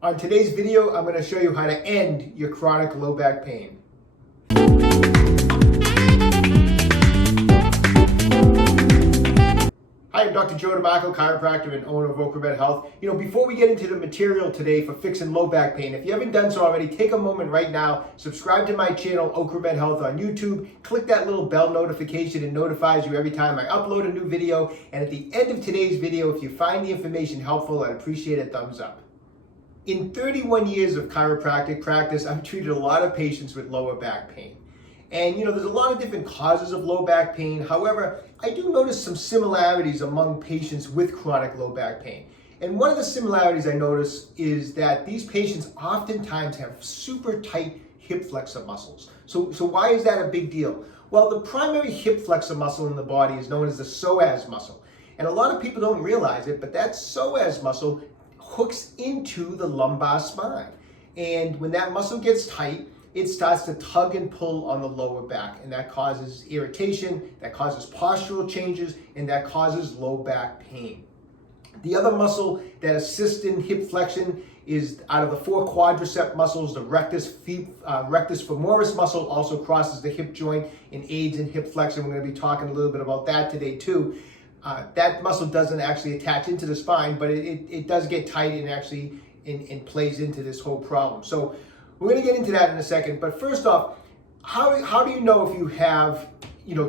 On today's video, I'm going to show you how to end your chronic low back pain. Hi, I'm Dr. Joe DeMarco, chiropractor and owner of Ocramed Health. Before we get into the material today for fixing low back pain, if you haven't done so already, take a moment right now, subscribe to my channel, Ocramed Health on YouTube, click that little bell notification. It notifies you every time I upload a new video. And at the end of today's video, if you find the information helpful, I'd appreciate a thumbs up. In 31 years of chiropractic practice, I've treated a lot of patients with lower back pain. And there's a lot of different causes of low back pain. However, I do notice some similarities among patients with chronic low back pain. And one of the similarities I notice is that these patients oftentimes have super tight hip flexor muscles. So why is that a big deal? Well, the primary hip flexor muscle in the body is known as the psoas muscle. And a lot of people don't realize it, but that psoas muscle hooks into the lumbar spine. And when that muscle gets tight, it starts to tug and pull on the lower back, and that causes irritation, that causes postural changes, and that causes low back pain. The other muscle that assists in hip flexion is out of the four quadricep muscles, the rectus femoris muscle also crosses the hip joint and aids in hip flexion. We're going to be talking a little bit about that today too. That muscle doesn't actually attach into the spine, but it does get tight and actually plays into this whole problem. So we're going to get into that in a second, but first off, how do you know if you have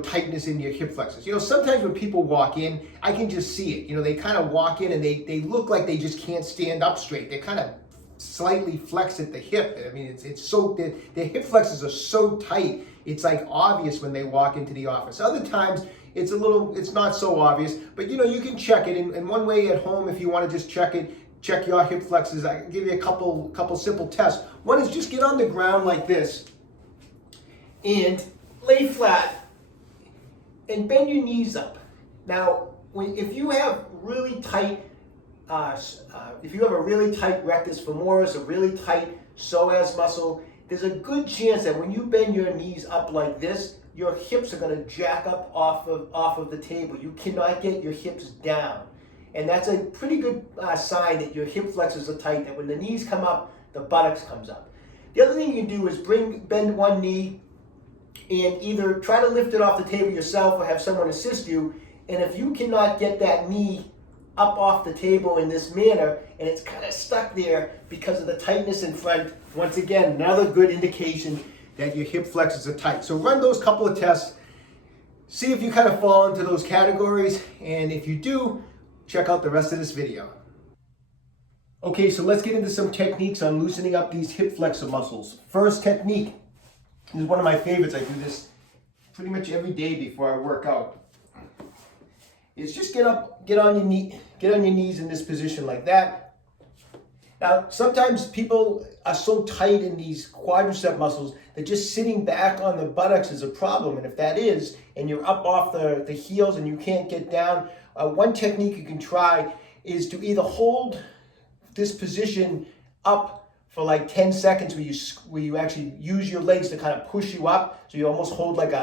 tightness in your hip flexors? Sometimes when people walk in, I can just see it. They kind of walk in and they look like they just can't stand up straight. They kind of slightly flex at the hip. I mean, it's so their hip flexors are so tight. It's like obvious when they walk into the office. Other times it's not so obvious, but you can check it. And one way at home, if you want to just check your hip flexors, I can give you a couple simple tests. One is just get on the ground like this and lay flat and bend your knees up. Now, if you have really tight, if you have a really tight rectus femoris, a really tight psoas muscle, there's a good chance that when you bend your knees up like this, your hips are going to jack up off of the table. You cannot get your hips down. And that's a pretty good sign that your hip flexors are tight, that when the knees come up, the buttocks comes up. The other thing you can do is bend one knee and either try to lift it off the table yourself or have someone assist you. And if you cannot get that knee up off the table in this manner and it's kind of stuck there because of the tightness in front, once again, another good indication that your hip flexors are tight. So run those couple of tests, see if you kind of fall into those categories, and if you do, check out the rest of this video. Okay, so let's get into some techniques on loosening up these hip flexor muscles. First technique is one of my favorites. I do this pretty much every day before I work out. Is just get on your knees in this position like that. Now, sometimes people are so tight in these quadricep muscles that just sitting back on the buttocks is a problem. And if that is, and you're up off the heels and you can't get down, one technique you can try is to either hold this position up for like 10 seconds where you actually use your legs to kind of push you up. So you almost hold like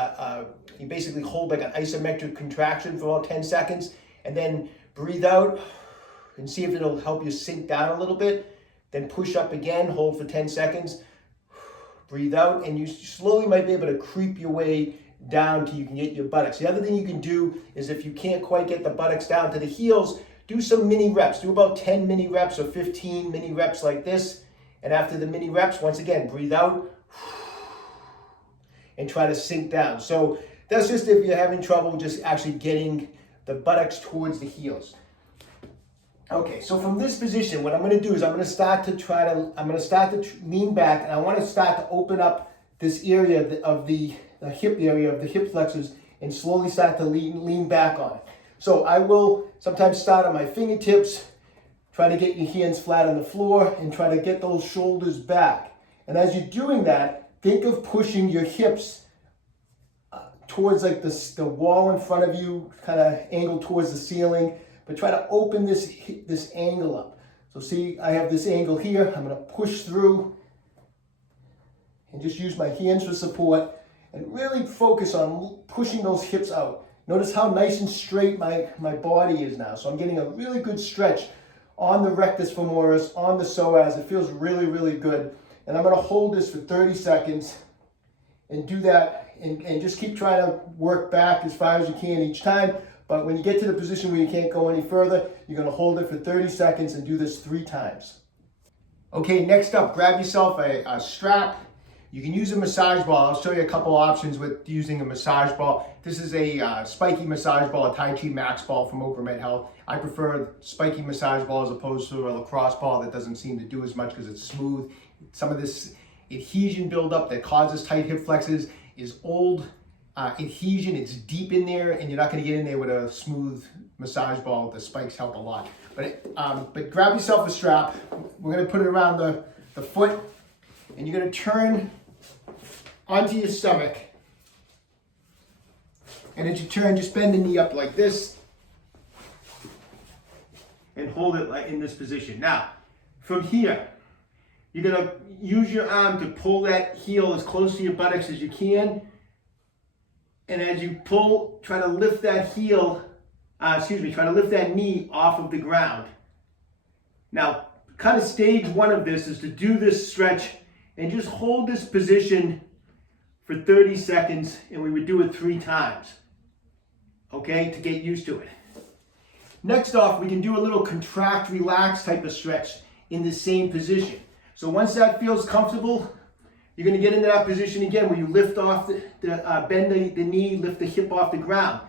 you basically hold like an isometric contraction for about 10 seconds, and then breathe out and see if it'll help you sink down a little bit. Then push up again, hold for 10 seconds, breathe out, and you slowly might be able to creep your way down till you can get your buttocks. The other thing you can do is, if you can't quite get the buttocks down to the heels, do some mini reps. Do about 10 mini reps or 15 mini reps like this. And after the mini reps, once again, breathe out and try to sink down. So that's just if you're having trouble just actually getting the buttocks towards the heels. Okay, so from this position, what I'm going to do is I'm going to start to lean back, and I want to start to open up this area of the hip area of the hip flexors and slowly start to lean back on it. So I will sometimes start on my fingertips, try to get your hands flat on the floor and try to get those shoulders back. And as you're doing that, think of pushing your hips towards like the wall in front of you, kind of angled towards the ceiling, but try to open this angle up. So see, I have this angle here. I'm going to push through and just use my hands for support and really focus on pushing those hips out. Notice how nice and straight my body is now. So I'm getting a really good stretch on the rectus femoris, on the psoas. It feels really, really good. And I'm going to hold this for 30 seconds and do that, and just keep trying to work back as far as you can each time. But when you get to the position where you can't go any further, you're going to hold it for 30 seconds and do this 3 times. Okay, next up, grab yourself a strap. You can use a massage ball. I'll show you a couple options with using a massage ball. This is a spiky massage ball, a Tai Chi Max ball from Ocramed Health. I prefer a spiky massage ball as opposed to a lacrosse ball that doesn't seem to do as much because it's smooth. Some of this adhesion buildup that causes tight hip flexors is old adhesion. It's deep in there, and you're not going to get in there with a smooth massage ball. The spikes help a lot. But grab yourself a strap. We're going to put it around the foot, and you're going to turn onto your stomach. And as you turn, just bend the knee up like this and hold it like in this position. Now, from here, you're going to use your arm to pull that heel as close to your buttocks as you can. And as you pull, try to lift that try to lift that knee off of the ground. Now, kind of stage 1 of this is to do this stretch and just hold this position for 30 seconds, and we would do it 3 times, okay, to get used to it. Next off, we can do a little contract, relax type of stretch in the same position. So once that feels comfortable, you're going to get into that position again where you lift off bend the knee, lift the hip off the ground.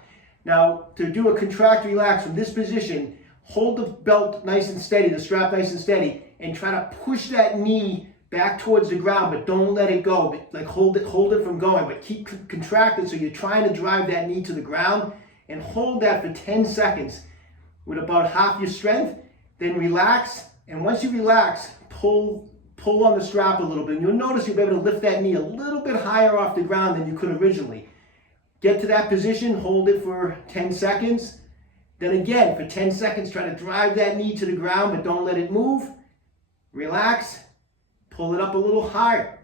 Now, to do a contract, relax from this position, hold the belt nice and steady, the strap nice and steady, and try to push that knee back towards the ground, but don't let it go. But like hold it from going, but keep contracted so you're trying to drive that knee to the ground, and hold that for 10 seconds with about half your strength. Then relax, and once you relax, pull on the strap a little bit, and you'll notice you'll be able to lift that knee a little bit higher off the ground than you could originally. Get to that position, hold it for 10 seconds. Then again, for 10 seconds, try to drive that knee to the ground, but don't let it move. Relax, pull it up a little higher.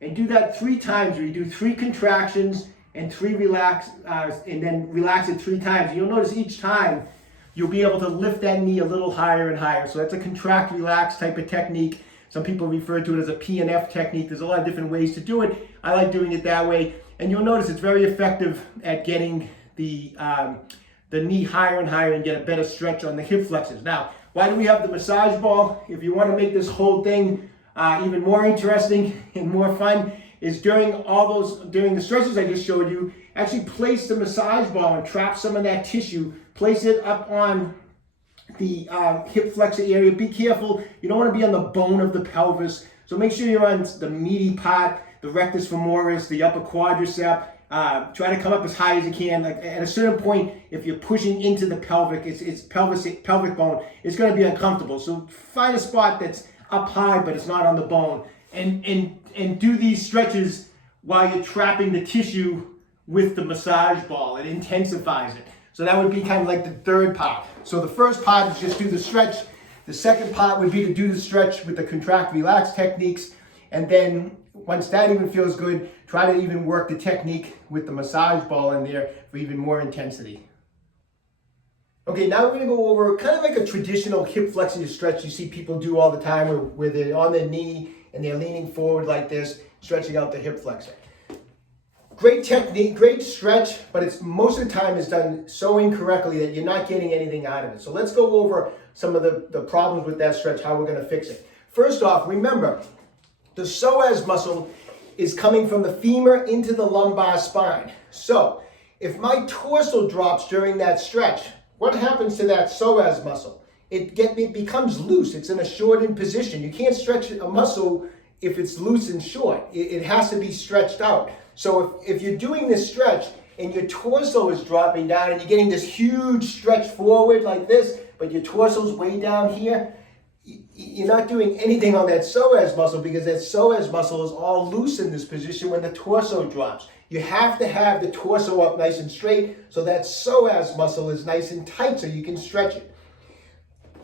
And do that 3 times, where you do 3 contractions and 3 relax, and then relax it 3 times. And you'll notice each time, you'll be able to lift that knee a little higher and higher. So that's a contract, relax type of technique. Some people refer to it as a P&F technique. There's a lot of different ways to do it. I like doing it that way. And you'll notice it's very effective at getting the knee higher and higher and get a better stretch on the hip flexors. Now, why do we have the massage ball? If you want to make this whole thing even more interesting and more fun, is during the stretches I just showed you, actually place the massage ball and trap some of that tissue. Place it up on the hip flexor area. Be careful, you don't want to be on the bone of the pelvis. So make sure you're on the meaty part, the rectus femoris, the upper quadricep. Try to come up as high as you can. Like at a certain point, if you're pushing into the pelvic, pelvic bone, it's going to be uncomfortable. So find a spot that's up high, but it's not on the bone. And do these stretches while you're trapping the tissue with the massage ball. It intensifies it. So that would be kind of like the third part. So the first part is just do the stretch. The second part would be to do the stretch with the contract, relax techniques. And then once that even feels good, try to even work the technique with the massage ball in there for even more intensity. Okay, now we're going to go over kind of like a traditional hip flexor stretch you see people do all the time where they're on their knee and they're leaning forward like this, stretching out the hip flexor. Great technique, great stretch, but it's most of the time is done so incorrectly that you're not getting anything out of it. So let's go over some of the problems with that stretch, how we're going to fix it. First off, remember, the psoas muscle is coming from the femur into the lumbar spine. So if my torso drops during that stretch, what happens to that psoas muscle? It becomes loose. It's in a shortened position. You can't stretch a muscle if it's loose and short. It has to be stretched out. So if you're doing this stretch and your torso is dropping down and you're getting this huge stretch forward like this, but your torso's way down here, you're not doing anything on that psoas muscle because that psoas muscle is all loose in this position when the torso drops. You have to have the torso up nice and straight so that psoas muscle is nice and tight so you can stretch it.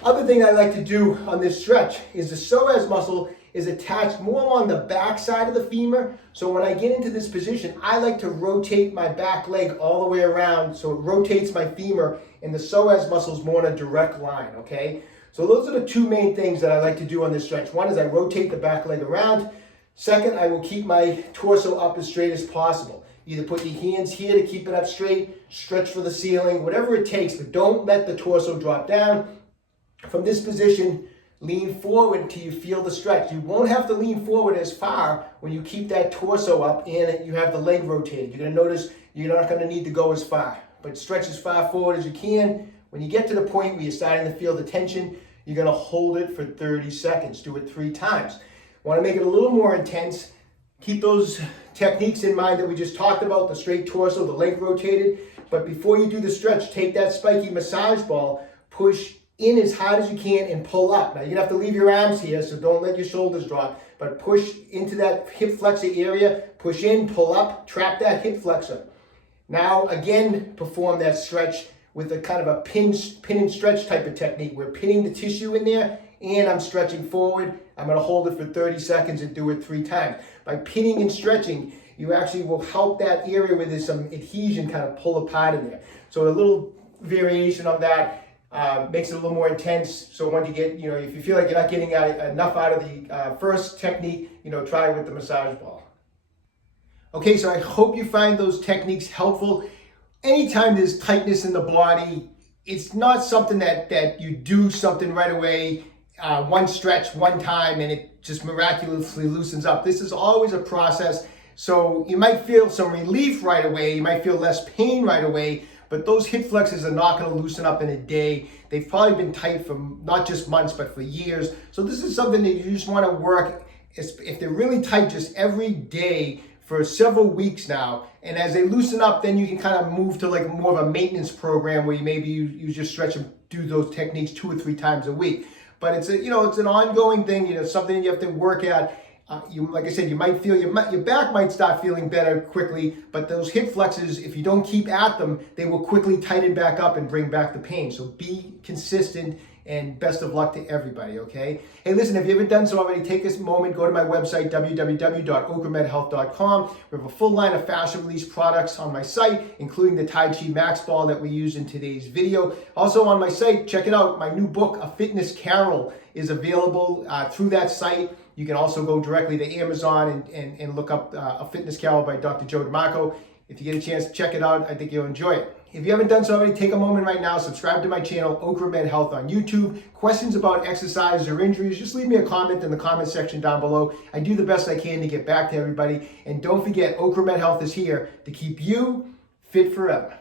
Other thing I like to do on this stretch is the psoas muscle is attached more along the back side of the femur. So when I get into this position, I like to rotate my back leg all the way around so it rotates my femur and the psoas muscle is more in a direct line, okay? So those are the two main things that I like to do on this stretch. One is I rotate the back leg around. Second, I will keep my torso up as straight as possible. Either put your hands here to keep it up straight, stretch for the ceiling, whatever it takes, but don't let the torso drop down. From this position, lean forward until you feel the stretch. You won't have to lean forward as far when you keep that torso up and you have the leg rotated. You're going to notice you're not going to need to go as far, but stretch as far forward as you can. When you get to the point where you're starting to feel the tension, you're going to hold it for 30 seconds. Do it 3 times. Want to make it a little more intense? Keep those techniques in mind that we just talked about, the straight torso, the leg rotated. But before you do the stretch, take that spiky massage ball, push in as hard as you can and pull up. Now you're gonna have to leave your arms here, so don't let your shoulders drop, but push into that hip flexor area, push in, pull up, trap that hip flexor. Now again, perform that stretch with a kind of a pin and stretch type of technique. We're pinning the tissue in there and I'm stretching forward. I'm gonna hold it for 30 seconds and do it 3 times. By pinning and stretching, you actually will help that area where there's some adhesion kind of pull apart in there. So a little variation of that makes it a little more intense. So when you get, if you feel like you're not getting enough out of the first technique, try it with the massage ball. Okay, so I hope you find those techniques helpful. Anytime there's tightness in the body, it's not something that you do something right away, one stretch, one time, and it just miraculously loosens up. This is always a process. So you might feel some relief right away, you might feel less pain right away, but those hip flexors are not going to loosen up in a day. They've probably been tight for not just months, but for years. So this is something that you just want to work, if they're really tight, just every day for several weeks now. And as they loosen up, then you can kind of move to like more of a maintenance program where you just stretch and do those techniques 2 or 3 times a week. But it's it's an ongoing thing, something you have to work at. Like I said, you might feel your back might start feeling better quickly, but those hip flexors, if you don't keep at them, they will quickly tighten back up and bring back the pain. So be consistent, and best of luck to everybody, okay? Hey, listen, if you haven't done so already, take this moment, go to my website, www.ocramedhealth.com. We have a full line of fascia release products on my site, including the Tai Chi Max Ball that we use in today's video. Also on my site, check it out, my new book, A Fitness Carol, is available through that site. You can also go directly to Amazon and look up A Fitness Carol by Dr. Joe DeMarco. If you get a chance to check it out, I think you'll enjoy it. If you haven't done so already, take a moment right now, subscribe to my channel, Ocramed Health on YouTube. Questions about exercise or injuries, just leave me a comment in the comment section down below. I do the best I can to get back to everybody. And don't forget, Ocramed Health is here to keep you fit forever.